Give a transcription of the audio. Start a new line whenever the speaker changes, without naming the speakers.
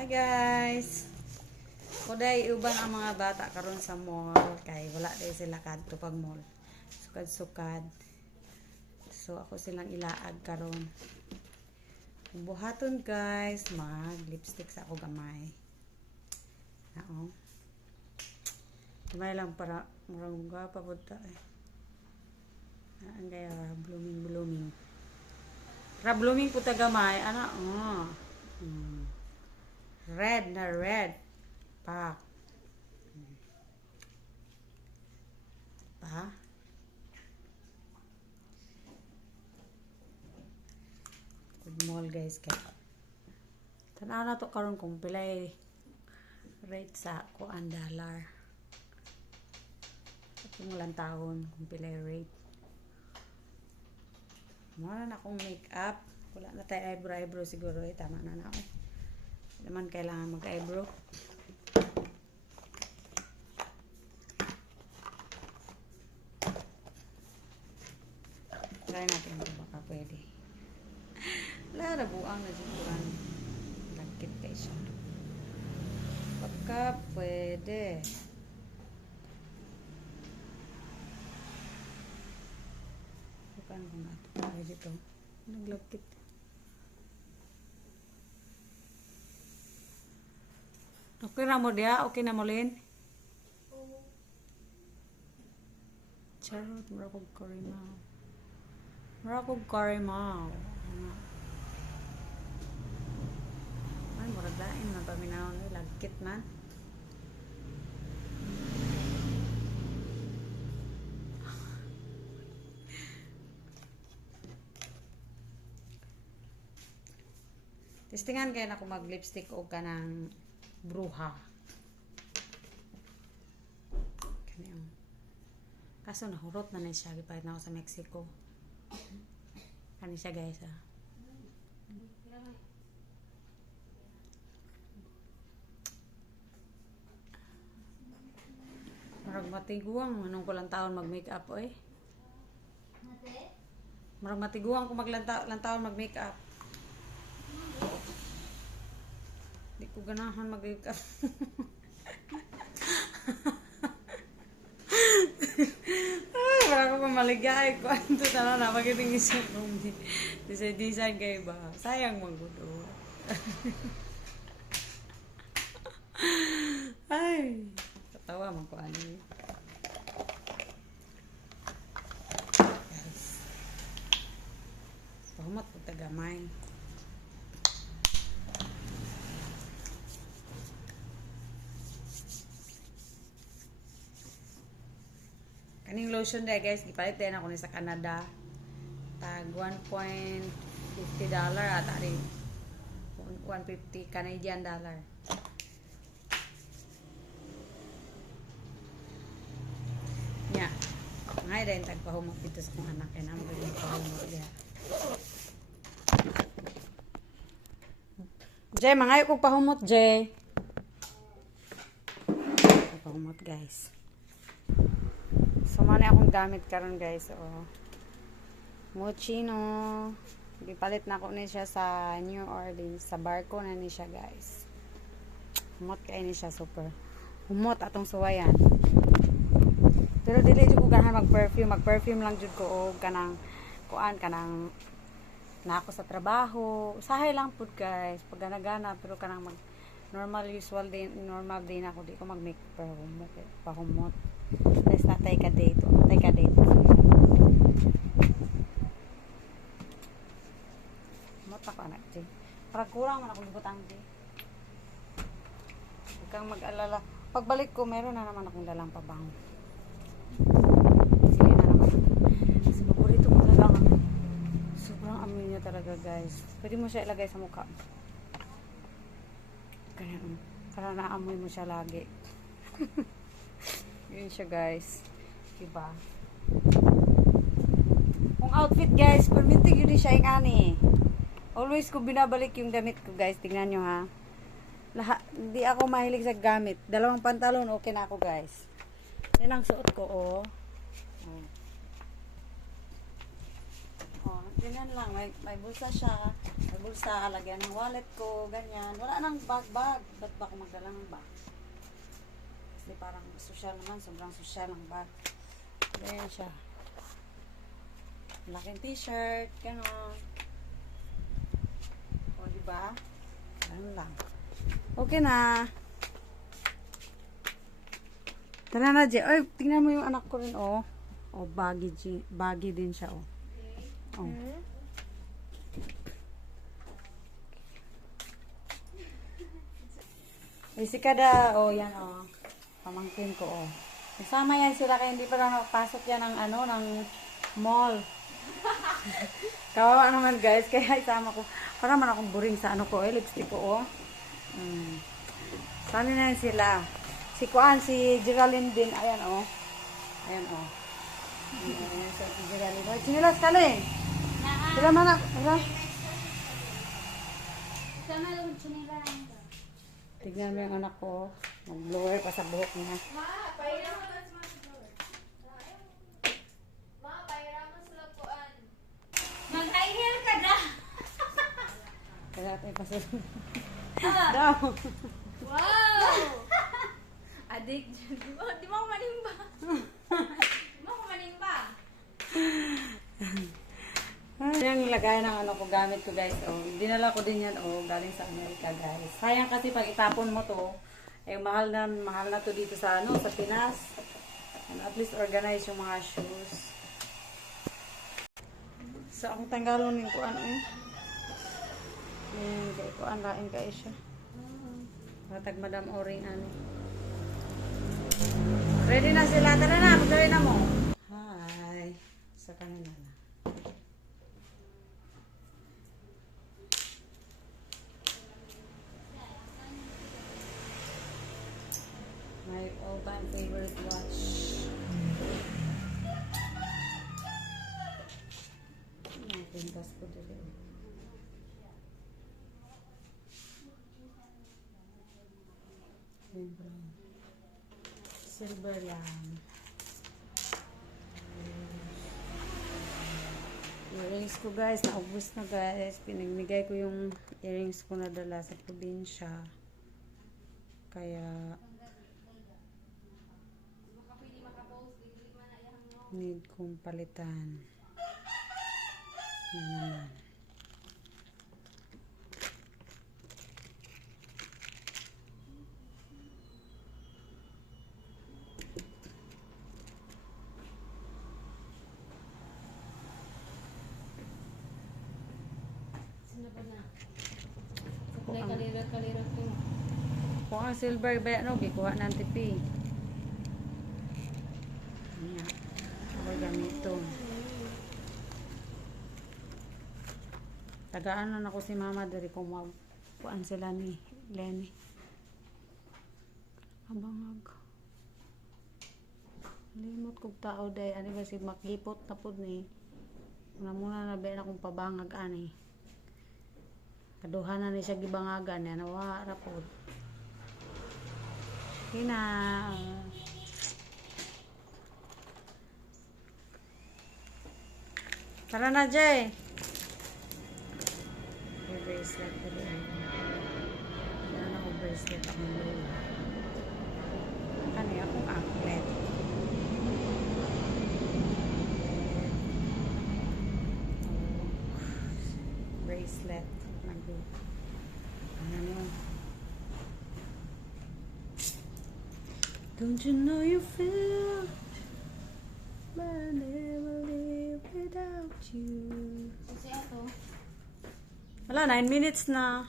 Hi guys. Kuday uban ang mga bata karon sa mall kay wala day sila kadto pag mall. Sukad-sukad. So ako silang ilaag karon. Buhaton guys, mag lipstick sa ako gamay. Nao. Gamay lang para murang gwapa pud ta eh. Ang kaya blooming blooming. Ra blooming po tagamay, ana oh. Mm. Red na red. Pa. Pa. Good mall guys kay. Tanaw na to karon kung pilay rate sa ko ang dollar. Kung lang taon kung pilay rate. Mura na akong make-up. Wala na tayo eyebrow-eyebrow siguro. Eh, tama na na ako. Naman kailangan mag-eyebrow. Try natin kung baka pwede. Wala na siguran. Langkit kayo siya. Baka pwede. Bukan ko na ito. Pwede ito. Naglagkit. Okay na mo dia? Okay na mo, Lin? Charot, mura kong karimaw. Mura kong karimaw. Ay, mura dain na paminaw lagkit man. Testingan kayo na kung mag-lipstick o ka ng bruha. Kaniyang. Kaso nahurot na na siya. Gipahit na ako sa Mexico. Kani siya guys ah. Marag matiguang. Anong ko lang taon mag-makeup eh. Marag matiguang kung maglanta lang taon mag-makeup. Di ko ganahan mag-makeup. Ay, wala ko maligay ko. Ano tanaw na magiting isip ko. Design design kay ba. Sayang magudo. Ay, katawa man ko ano. Guys. Pahumat po tagamay. Kaning lotion day guys, gipalit din ako ni sa Canada. Tag 1.50 dollar ata rin. 150 Canadian dollar. Nya. Ngay din tagpahumok dito sa kong anak kay namo din pahumok dia. Jay, mangayo kong pahumot, Jay. Pahumot, guys. So, man akong gamit karon guys. Oh. Mochino. Gipalit na ako ni siya sa New Orleans. Sa barko na ni siya guys. Humot kay ni siya super. Humot atong suwayan. Pero dili jud ko ganahan mag-perfume. Mag-perfume lang jud ko og kanang kuan kanang na ako sa trabaho. Usahay lang pud guys. Pag gana-gana pero kanang mag normal usual din normal din ako di ko mag-make pahumot. Pahumot. Let's not take a date. Take a date. Mot ako anak, Jay. Para kurang man ako libutang, Jay. Huwag kang mag-alala. Pagbalik ko, meron na naman akong dalang pabango. Sige na naman. Kasi paborito ko talaga. Sobrang amoy niya talaga, guys. Pwede mo siya ilagay sa mukha. Ganyan. Para naamoy mo siya lagi. Yun siya guys. Diba? Kung outfit guys, permintig yun siya yung ani. Always ko binabalik yung damit ko guys. Tingnan nyo ha. Lahat, hindi ako mahilig sa gamit. Dalawang pantalon, okay na ako guys. Yan ang suot ko, oh. Oh, oh Ganyan lang, may, may bulsa siya. May bulsa, lagyan ng wallet ko, ganyan. Wala nang bag-bag. Ba't ba ako magdala ng bag? Kasi parang social naman, sobrang social ang bag. Ganyan siya. Laking t-shirt, gano'n. O, diba? Ganun lang. Okay na. Tara na, Jay. Ay, tingnan mo yung anak ko rin, oh. Oh, baggy, G- baggy din siya, oh. Oh. Si Kada, oh, yan, oh. Pamangkin ko, oh. Kasama yan sila kaya hindi pa lang nakapasok yan ng, ano, ng mall. Kawawa naman, guys. Kaya isama ko. Para man akong boring sa ano ko, eh, lipstick ko, oh. Mm. Sana na yan sila. Si Kuan, si Geraldine din. Ayan, oh. Ayan, oh. Ayan, ayan, si Geraldine. Oh, sinilas ka na eh. Sila man ako. Sila. Tignan mo yung anak ko. Mag-blower pa sa buhok niya.
Mag-high heel ka na!
Kaya tayo pa sa... Daw.
Wow! Adik, di mo, manimba. di mo manimba.
Yung lagay ng ano ko, gamit ko guys. Oh, dinala ko din yan, oh, galing sa Amerika guys. Sayang kasi pag itapon mo to, eh mahal na, mahal na to dito sa ano, sa Pinas. And at least organize yung mga shoes. So, ang tanggalon yung kuan eh. Yan, kay kuan lain kay siya. Matag Madam Oring ano. Ready na sila. Tara na, magdali na mo. Hi. Sa kanila na. My favorite watch. Pintas ko dito. Silver. Lang. Earrings ko guys, naubos na guys. Pinagmigay ko yung earrings ko na dala sa probinsya. Kaya need kong palitan. Yan naman. Kung ang silver ba ano, gikuha ng tipi. Niya. Gamito. Tagaan na ako si mama dari kung kuan sila ni Lenny. Abangag. Limot kog tao day ani ba si makipot na pud ni. Muna muna na ba na kong pabangag ani. Kaduha na ni siya gibangagan yan nawa ra pod. Hina. Tara na, Jay. May bracelet ko rin. Wala na ako bracelet ako ngayon. Ano akong anklet. Bracelet. Nag- Ano Don't you know you feel never live without you.
Kasi ato,
Wala, 9 minutes na.